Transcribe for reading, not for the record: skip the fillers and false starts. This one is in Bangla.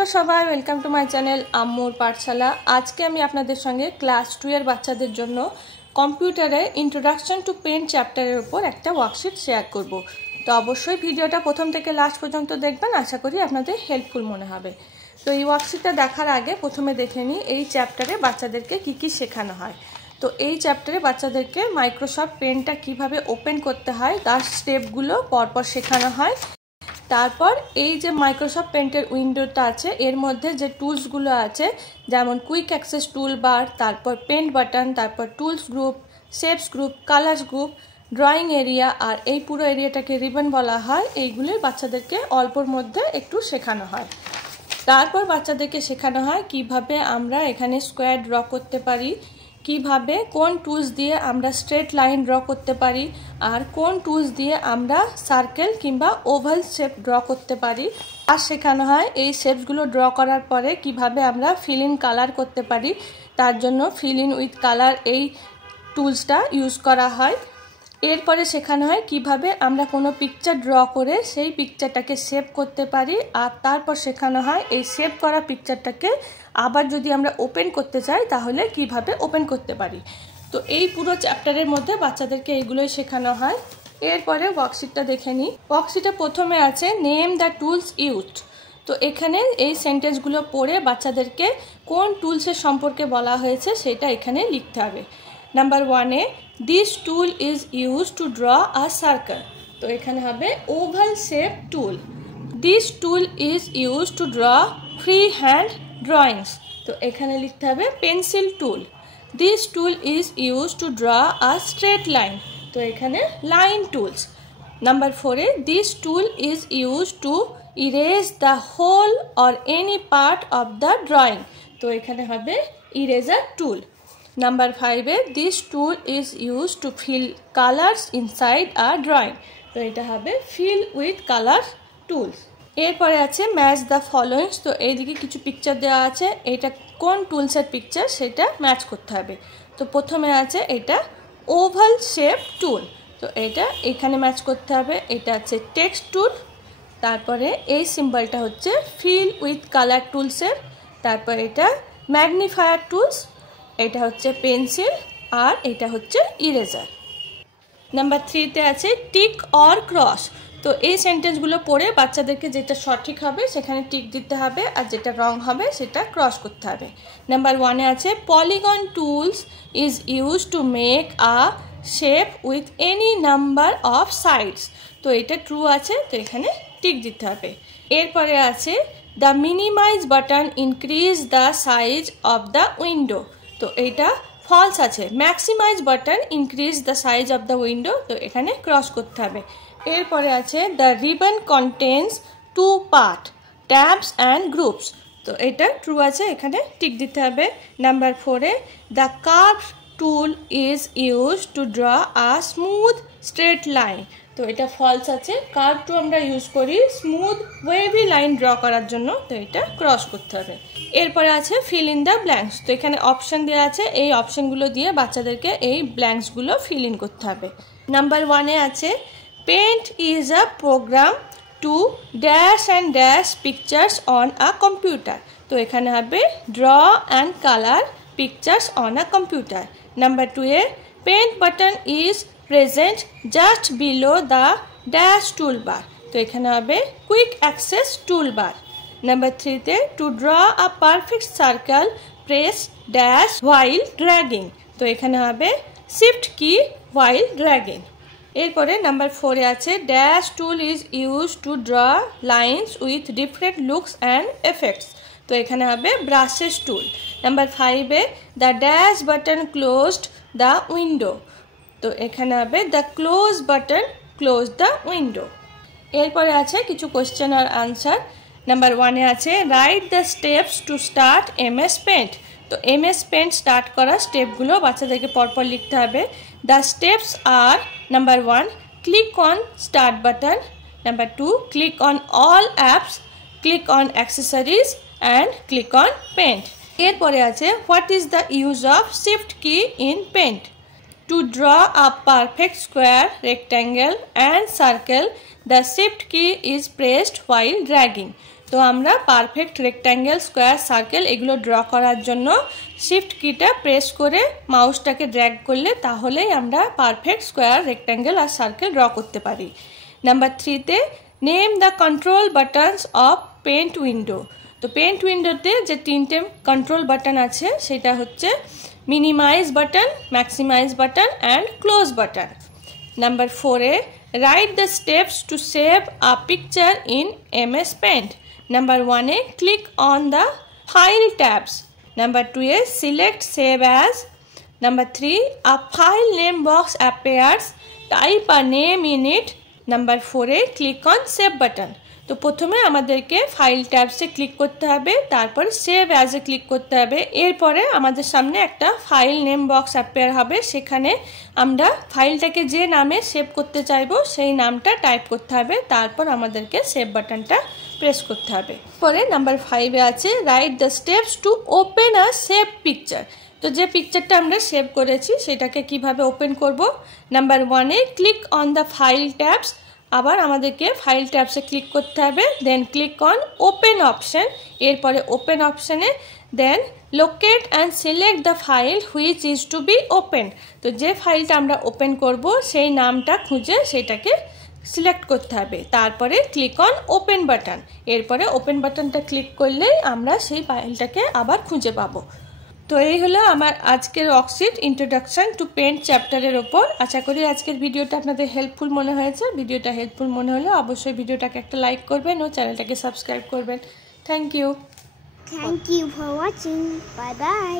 নমস্কার সবাই, ওয়েলকাম টু মাই চ্যানেল আম্মুর পাঠশালা। আজকে আমি আপনাদের সঙ্গে ক্লাস 2 এর বাচ্চাদের জন্য কম্পিউটারে ইন্ট্রোডাকশন টু পেন্ট চ্যাপ্টারের উপর একটা ওয়ার্কশিট শেয়ার করব। তো অবশ্যই ভিডিওটা প্রথম থেকে লাস্ট পর্যন্ত দেখবেন, আশা করি আপনাদের হেল্পফুল মনে হবে। তো এই ওয়ার্কশিটটা দেখার আগে প্রথমে দেখে নিই এই চ্যাপ্টারে বাচ্চাদেরকে কি কি শেখানো হয়। তো এই চ্যাপ্টারে বাচ্চাদেরকে মাইক্রোসফট পেন্টটা কিভাবে ওপেন করতে হয় তার স্টেপগুলো পরপর শেখানো হয়। তারপর এই যে মাইক্রোসফট পেন্টের উইন্ডোটা আছে এর মধ্যে যে টুলসগুলো আছে, যেমন কুইক অ্যাক্সেস টুল বার, তারপর পেন্ট বাটন, তারপর tools group, shapes group, colours group, drawing area, আর এই পুরো এরিয়াটাকে রিবন বলা হয়, এইগুলি বাচ্চাদেরকে অল্পর মধ্যে একটু শেখানো হয়। তারপর বাচ্চাদেরকে শেখানো হয় কিভাবে আমরা এখানে স্কোয়ার ড্র করতে পারি, কিভাবে কোন টুলস দিয়ে আমরা স্ট্রেট লাইন ড্র করতে পারি, আর কোন টুলস দিয়ে আমরা সার্কেল কিংবা ওভাল শেপ ড্র করতে পারি। আর শেখানো হয় এই শেপসগুলো ড্র করার পরে কিভাবে আমরা ফিল ইন কালার করতে পারি, তার জন্য ফিল ইন উইথ কালার এই টুলসটা ইউজ করা হয়। এরপরে শেখানো হয় কিভাবে আমরা কোনো পিকচার ড্র করে সেই পিকচারটাকে সেভ করতে পারি, আর তারপর শেখানো হয় এই সেভ করা পিকচারটাকে আবার যদি আমরা ওপেন করতে চাই তাহলে কিভাবে ওপেন করতে পারি। তো এই পুরো চ্যাপ্টারের মধ্যে বাচ্চাদেরকে এইগুলোই শেখানো হয়। এরপরে ওয়ার্কশিটটা দেখে নিই। ওয়ার্কশিটে প্রথমে আছে নেম দ্য টুলস ইউজড। তো এখানে এই সেন্টেন্সগুলো পড়ে বাচ্চাদেরকে কোন টুলসের সম্পর্কে বলা হয়েছে সেটা এখানে লিখতে হবে। নাম্বার 1-এ this tool is use to draw a circle. তো এখানে হবে oval shape tool. This tool is use to draw free hand drawings. তো এখানে লিখতে হবে pencil tool. This tool is use to draw a straight line. তো এখানে লাইন টুলস। নাম্বার 4-এ this tool is use to erase the whole or any part of the drawing. তো এখানে হবে eraser tool. Number 5-এ this tool is use to fill colours inside a drawing. তো এটা হবে ফিল উইথ কালার টুলস। এরপরে আছে ম্যাচ দ্য ফলোইংস। তো এইদিকে কিছু পিকচার দেওয়া আছে, এটা কোন টুলসের পিকচার সেটা ম্যাচ করতে হবে। তো প্রথমে আছে এটা ওভাল শেপ টুল। তো এটা এখানে ম্যাচ করতে হবে। এটা আছে টেক্সট টুল। তারপরে এই সিম্বলটা হচ্ছে ফিল উইথ কালার টুলসের। তারপর এটা ম্যাগনিফায়ার টুলস, এটা হচ্ছে পেন্সিল, আর এটা হচ্ছে ইরেজার। নাম্বার 3-তে আছে টিক অর ক্রস। তো এই সেন্টেন্সগুলো পড়ে বাচ্চাদেরকে যেটা সঠিক হবে সেখানে টিক দিতে হবে, আর যেটা রং হবে সেটা ক্রস করতে হবে। নাম্বার 1-এ আছে polygon tools is use to make a shape with any number of sides. তো এটা ট্রু আছে, তো এখানে টিক দিতে হবে। এরপরে আছে the minimize button increase the size of the window. তো এটা ফলস আছে। Maximize button increase the size of the window. তো এখানে ক্রস করতে হবে। এরপরে আছে the ribbon contains 2 part tabs and groups. তো এটা ট্রু আছে, এখানে টিক দিতে হবে। নাম্বার 4-এ the curve tool is use to draw a smooth straight line. তো এটা ফলস আছে। কার্ভ টু আমরা ইউজ করি স্মুথ ওয়েভি লাইন ড্র করার জন্য, তো এটা ক্রস করতে হবে। এরপরে আছে ফিল ইন দ্য ব্ল্যাঙ্কস। তো এখানে অপশন দেওয়া আছে, এই অপশনগুলো দিয়ে বাচ্চাদেরকে এই ব্ল্যাঙ্কসগুলো ফিল ইন করতে হবে। নাম্বার 1-এ আছে paint is a program to dash and dash pictures on a computer. তো এখানে হবে draw and colour pictures on a computer. Number 2-এ paint button is present just below the dash tool bar. তো এখানে হবে quick access tool bar. Number 3-তে to draw a perfect circle press dash while dragging. তো এখানে হবে শিফট কি হোয়াইল ড্র্যাগিং। এরপরে নাম্বার 4-এ আছে dash tool is use to draw lines with different looks and effects. তো এখানে হবে ব্রাশেস টুল। নাম্বার 5-এ the dash button closed the window. তো এখানে হবে the close button close the window. এরপরে আছে কিছু কোয়েশ্চেন আর আনসার। নাম্বার 1-এ আছে write the steps to start MS paint. তো MS পেন্ট স্টার্ট করা স্টেপগুলো বাচ্চাদেরকে পরপর লিখতে হবে। The steps are number 1 click on start button, number 2 click on all apps, click on accessories and click on paint. এরপরে আছে what is the use of shift key in paint. To draw a perfect square, rectangle and circle, the shift key is pressed while dragging. তো আমরা পারফেক্ট রেক্ট্যাঙ্গেল, স্কোয়ার, সার্কেল এগুলো ড্র করার জন্য শিফট কিটা প্রেস করে মাউসটাকে ড্র্যাগ করলে তাহলেই আমরা পারফেক্ট স্কোয়ার, রেক্ট্যাঙ্গেল আর সার্কেল ড্র করতে পারি। নাম্বার 3তে name the control buttons of paint window. তো পেন্ট উইন্ডোতে যে 3টে কন্ট্রোল বাটন আছে সেটা হচ্ছে minimize button, maximize button and close button. Number 4এ write the steps to save a picture in MS Paint. Number 1 click on the file tabs. Number 2 select save as. Number 3 a file name box appears, type a name in it. Number 4 click on save button. তো প্রথমে আমাদেরকে ফাইল ট্যাবসে ক্লিক করতে হবে, তারপর সেভ অ্যাজে ক্লিক করতে হবে। এরপরে আমাদের সামনে একটা ফাইল নেম বক্স অ্যাপিয়ার হবে, সেখানে আমরা ফাইলটাকে যে নামে সেভ করতে চাইবো সেই নামটা টাইপ করতে হবে, তারপর আমাদেরকে সেভ বাটনটা প্রেস করতে হবে। পরে নাম্বার 5এ আছে write the steps to open a save picture. তো যে পিকচারটা আমরা সেভ করেছি সেটাকে কিভাবে ওপেন করব। Number 1 click on the file tabs, আবার আমাদেরকে ফাইল ট্যাবসে ক্লিক করতে হবে, then click on open option. এরপরে ওপেন অপশানে then locate and select the file which is to be open. তো যে ফাইলটা আমরা ওপেন করব সেই নামটা খুঁজে সেটাকে সিলেক্ট করতে হবে, তারপরে ক্লিক অন ওপেন বাটন। এরপরে ওপেন বাটনটা ক্লিক করলেই আমরা সেই ফাইলটাকে আবার খুঁজে পাবো। তো এই হলো আমার আজকের ওয়ার্কশিট ইন্ট্রোডাকশন টু পেন্ট চ্যাপ্টারের ওপর। আশা করি আজকের ভিডিওটা আপনাদের হেল্পফুল মনে হয়েছে। ভিডিওটা হেল্পফুল মনে হলে অবশ্যই ভিডিওটাকে একটা লাইক করবেন ও চ্যানেলটাকে সাবস্ক্রাইব করবেন। Thank you for watching. Bye by.